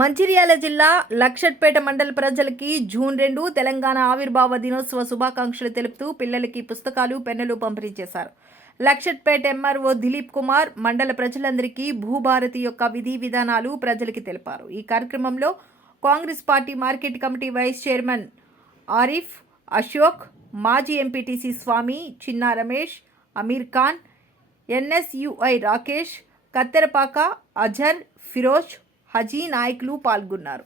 మంచిర్యాల జిల్లా లక్షట్పేట మండల ప్రజలకి జూన్ రెండు తెలంగాణ ఆవిర్భావ దినోత్సవ శుభాకాంక్షలు తెలుపుతూ పిల్లలకి పుస్తకాలు పెన్నులు పంపిణీ చేశారు. లక్షట్పేట ఎంఆర్ఓ దిలీప్ కుమార్ మండల ప్రజలందరికీ భూభారతి యొక్క విధి విధానాలు ప్రజలకి తెలిపారు. ఈ కార్యక్రమంలో Congress party market committee vice chairman Arif Ashok మాజీ ఎంపీటీసీ స్వామి చిన్నా రమేష్ అమీర్ ఖాన్ ఎన్ఎస్యుఐ రాకేష్ కత్తెరపాక అజర్ ఫిరోజ్ హజీ నాయకులు పాల్గొన్నారు.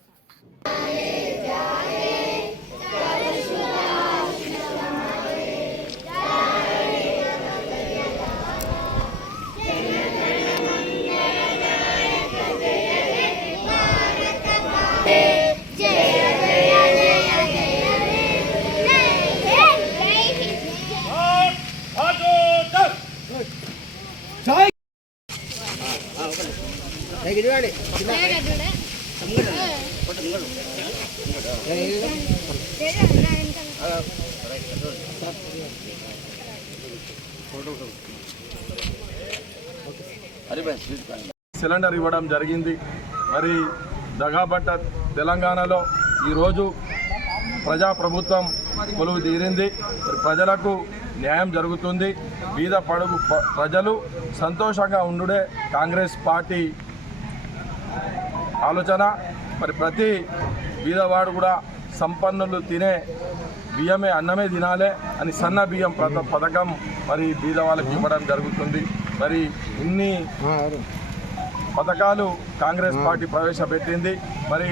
సిలిండర్ ఇవ్వడం జరిగింది. మరి దగాబట్ట తెలంగాణలో ఈరోజు ప్రజాప్రభుత్వం కొలువు తీరింది. ప్రజలకు న్యాయం జరుగుతుంది. బీద పడుగు ప్రజలు సంతోషంగా ఉండుడే కాంగ్రెస్ పార్టీ ఆలోచన. మరి ప్రతి బీదవాడు కూడా సంపన్నులు తినే బియ్యమే అన్నమే తినాలే అని సన్న బియ్యం పథకం మరి బీద వాళ్ళకి ఇవ్వడం జరుగుతుంది. మరి ఇన్ని పథకాలు కాంగ్రెస్ పార్టీ ప్రవేశపెట్టింది. మరి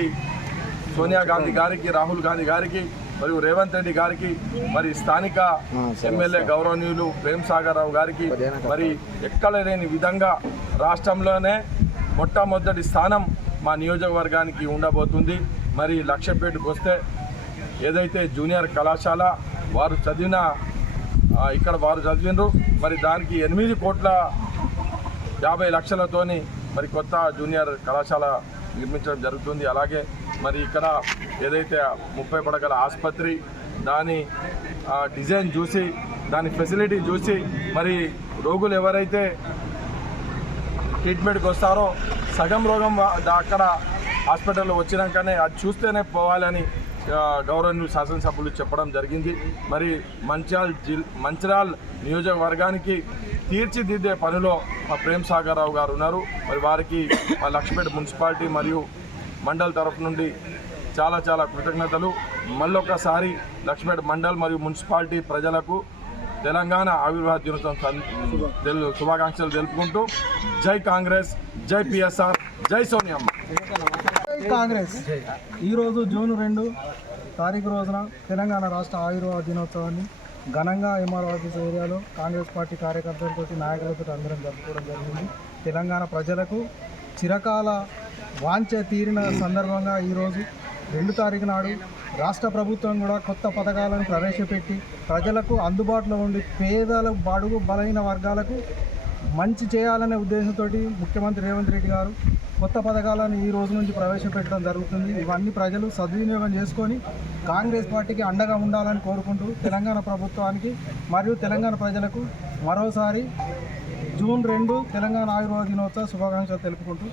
సోనియా గాంధీ గారికి రాహుల్ గాంధీ గారికి మరియు రేవంత్ రెడ్డి గారికి మరి స్థానిక ఎమ్మెల్యే గౌరవనీయులు ప్రేమ్ సాగర్రావు గారికి మరి ఎక్కడ లేని విధంగా రాష్ట్రంలోనే మొట్టమొదటి స్థానం మా నియోజకవర్గానికి ఉండబోతుంది. మరి లక్ష్యపేటకు వస్తే ఏదైతే జూనియర్ కళాశాల వారు చదివిన ఇక్కడ వారు చదివినరు మరి దానికి ఎనిమిది కోట్ల యాభై లక్షలతోని మరి కొత్త జూనియర్ కళాశాల నిర్మించడం జరుగుతుంది. అలాగే మరి ఇక్కడ ఏదైతే ముప్పై పడగల ఆసుపత్రి దాని డిజైన్ చూసి దాని ఫెసిలిటీ చూసి మరి రోగులు ఎవరైతే ట్రీట్మెంట్కి వస్తారో సగం రోగం అక్కడ హాస్పిటల్లో వచ్చినాకనే అది చూస్తేనే పోవాలని ఆ, గౌరవనీయులు శాసనసభ్యులు చెప్పడం జరిగింది. మరి మంచిర్యాల జిల్ మంచిర్యాల నియోజకవర్గానికి తీర్చిదిద్దే పనిలో మా ప్రేమ్ సాగర్ రావు గారు ఉన్నారు. మరి వారికి మా లక్ష్మీపేట మున్సిపాలిటీ మరియు మండల్ తరఫు నుండి చాలా చాలా కృతజ్ఞతలు. మళ్ళొకసారి లక్ష్మీపేట మండల్ మరియు మున్సిపాలిటీ ప్రజలకు తెలంగాణ ఆవిర్భావ దినోత్సవం శుభాకాంక్షలు తెలుపుకుంటూ జై కాంగ్రెస్ జై పిఎస్ఆర్ జై సోనియమ్మ. కాంగ్రెస్. ఈరోజు జూన్ రెండు తారీఖు రోజున తెలంగాణ రాష్ట్ర ఆయుర్వేద దినోత్సవాన్ని ఘనంగా ఎంఆర్ ఆఫీస్ ఏరియాలో కాంగ్రెస్ పార్టీ కార్యకర్తలతో నాయకులతో అందరం జరుపుకోవడం జరిగింది. తెలంగాణ ప్రజలకు చిరకాల వాంఛ తీరిన సందర్భంగా ఈరోజు రెండు తారీఖు నాడు రాష్ట్ర ప్రభుత్వం కూడా కొత్త పథకాలను ప్రవేశపెట్టి ప్రజలకు అందుబాటులో ఉండి పేదల బడుగు బలహీన వర్గాలకు మంచి చేయాలనే ఉద్దేశంతో ముఖ్యమంత్రి రేవంత్ రెడ్డి గారు కొత్త పథకాలను ఈ రోజు నుంచి ప్రవేశపెట్టడం జరుగుతుంది. ఇవన్నీ ప్రజలు సద్వినియోగం చేసుకొని కాంగ్రెస్ పార్టీకి అండగా ఉండాలని కోరుకుంటూ తెలంగాణ ప్రభుత్వానికి మరియు తెలంగాణ ప్రజలకు మరోసారి జూన్ రెండు తెలంగాణ ఆయుర్వేద దినోత్సవ శుభాకాంక్షలు తెలుపుకుంటూ